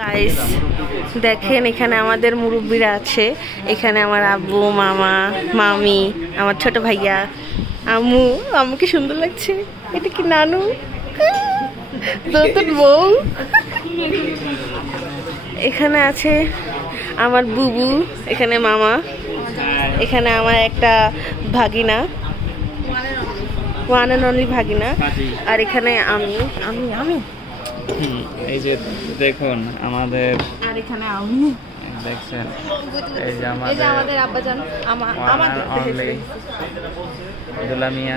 Guys দেখেন এখানে আমাদের মুরব্বীরা আছে। এখানে আমার আব্বু, মামা, মামি, আমার ছোট ভাইয়া, আম্মু। আম্মুকে সুন্দর লাগছে। এটা কি নানু, নতুন বউ। এখানে আছে আমার বুবু, এখানে মামা, এখানে আমার একটা ভাগিনা, ওয়ান এন্ড অনলি ভাগিনা, আর এখানে আমি আমি আমি এই যে দেখুন আমাদের, আর এখানে আমি দেখছেন এই যে আমাদের আব্বাজান, আমাদের দুলামিয়া।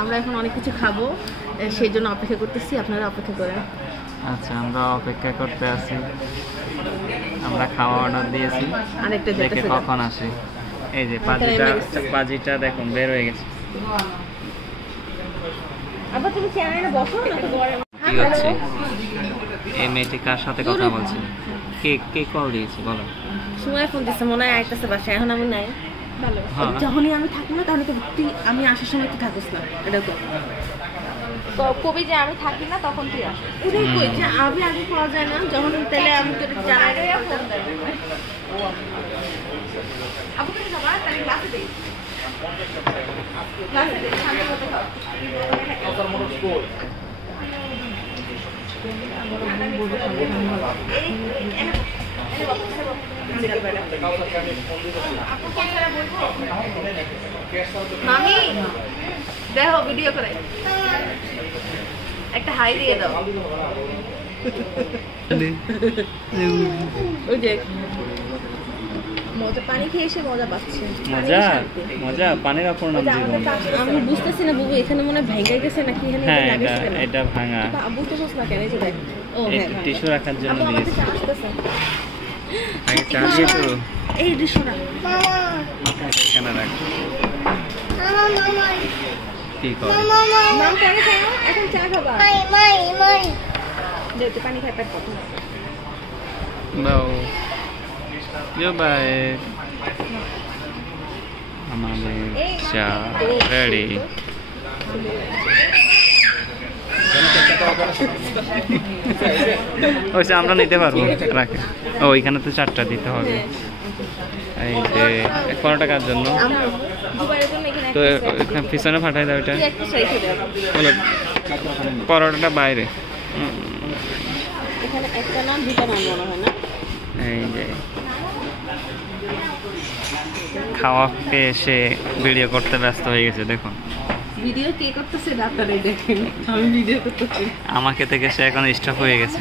আমরা এখন অনেক কিছু খাবো, সেই জন্য অপেক্ষা করতেছি, আপনারা অপেক্ষা করেন। আচ্ছা, আমরা অপেক্ষা করতে আছি। আমরা খাওয়া অর্ডার দিয়েছি, আরেকটা দেখে কখন আসে। এই যে পাজিটা দেখুন বের হয়ে গেছে। আবার তুমি চেয়ারে বসো না তো। কি হচ্ছে? এই মেয়েটি কার সাথে কথা বলছে? কে কল দিয়েছে বলো? সময় ফোন দিচ্ছে, মনে হয় আইতেছে বাসায়। এখন আমি নাই, যখনই আমি থাকি না তাহলে তো তুই, আমি আসার সময় তুই থাকিস না, এটা তো কবি যে আমি থাকি না তখন তুই আসিস। ওটাই কই যে আমি আগে পাওয়া যায় না, যখন তাহলে আমি তোর জানাই ফোন দেব। আপু তুমি খাবা, তাহলে গ্লাসে দেই, গ্লাসে দেই, শান্ত মতো খাও। মামি দেখো ভিডিও করে একটা হাই দিয়ে দাও। ওই যে মজা, পানি খেয়ে এসে মজা পাচ্ছে। মজা পানির অপর নাম জীবন। আমি বুঝতেছি না বুবু, এখানে মনে হয় ভেঙে গেছে নাকি? হ্যাঁ, এটা ভাঙা। বুঝতেছিস না কেন? এই যে দেখ, ও হ্যাঁ, টিস্যু রাখার জন্য দিয়েছি। আগে চা এই দিয়ে তো এই টিস্যুটা এখানে রাখ। কি করে মাম পানি খাও, এখন চা খাবা? মাই দে তো পানি খাই, পেট ভর্তি। বাও ইউ বাই। আমাদের চা রেডি। ওই আমরা নিতে পারবো, রাখে। ও এখানে তো 4টা দিতে হবে। এই যে 15 টাকার জন্য তো পিছনে পাঠাই দাও। এটা বলো পরোটাটা বাইরে। এই যে খাওয়াতে এসে ভিডিও করতে ব্যস্ত হয়ে গেছে। দেখুন ভিডিও কে করতেছে, ডাক্তারই দেখেন। আমি ভিডিও করতেছি, আমাকে থেকে সে এখন স্টপ হয়ে গেছে।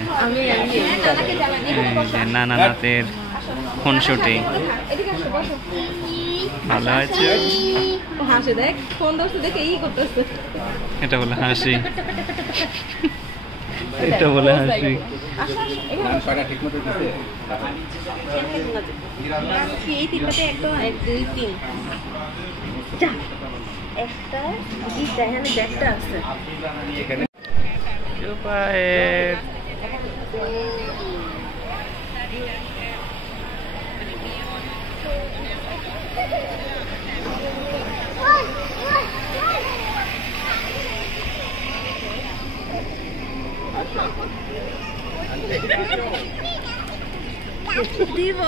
এই যে নানানাথের ফোন শুটিং ভালো হয়েছে। হাসি দেখ, ফোন ধরছে দেখে এই করতেছে। এটা বলে হাসি, এটা বলে হাসি। এই তিনটাতে একদম 1 2 3 একটা এখানে ব্যাগটা আছে। দিব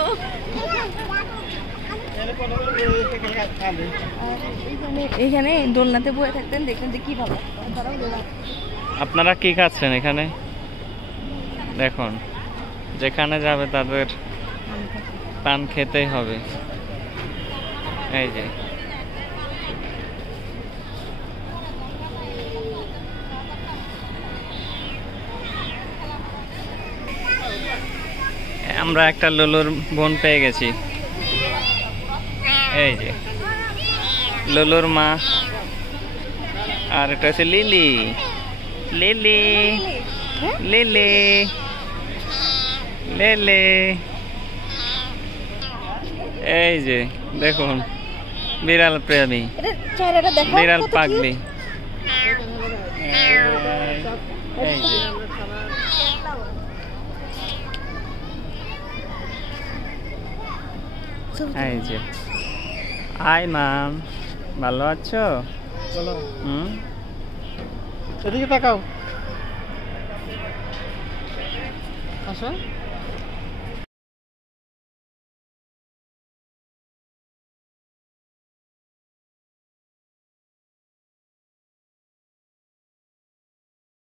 এখানে দোলনাতে বসে থাকতেন, দেখতেন যে কি ভালো। আপনারা কি খাচ্ছেন এখানে? দেখুন যেখানে যাবে তাদের পান খেতেই হবে। এই যে আমরা একটা লুলুর বোন পেয়ে গেছি। এই যে লুলুর মা, আর এটা হচ্ছে লিলি। Lily lily lily. এই যে দেখুন বিড়াল প্রেমী, বিড়াল পাগলি। এই যে এই যে হাই মাম, ভালো আছো? এদিকে তাকাও। আসো।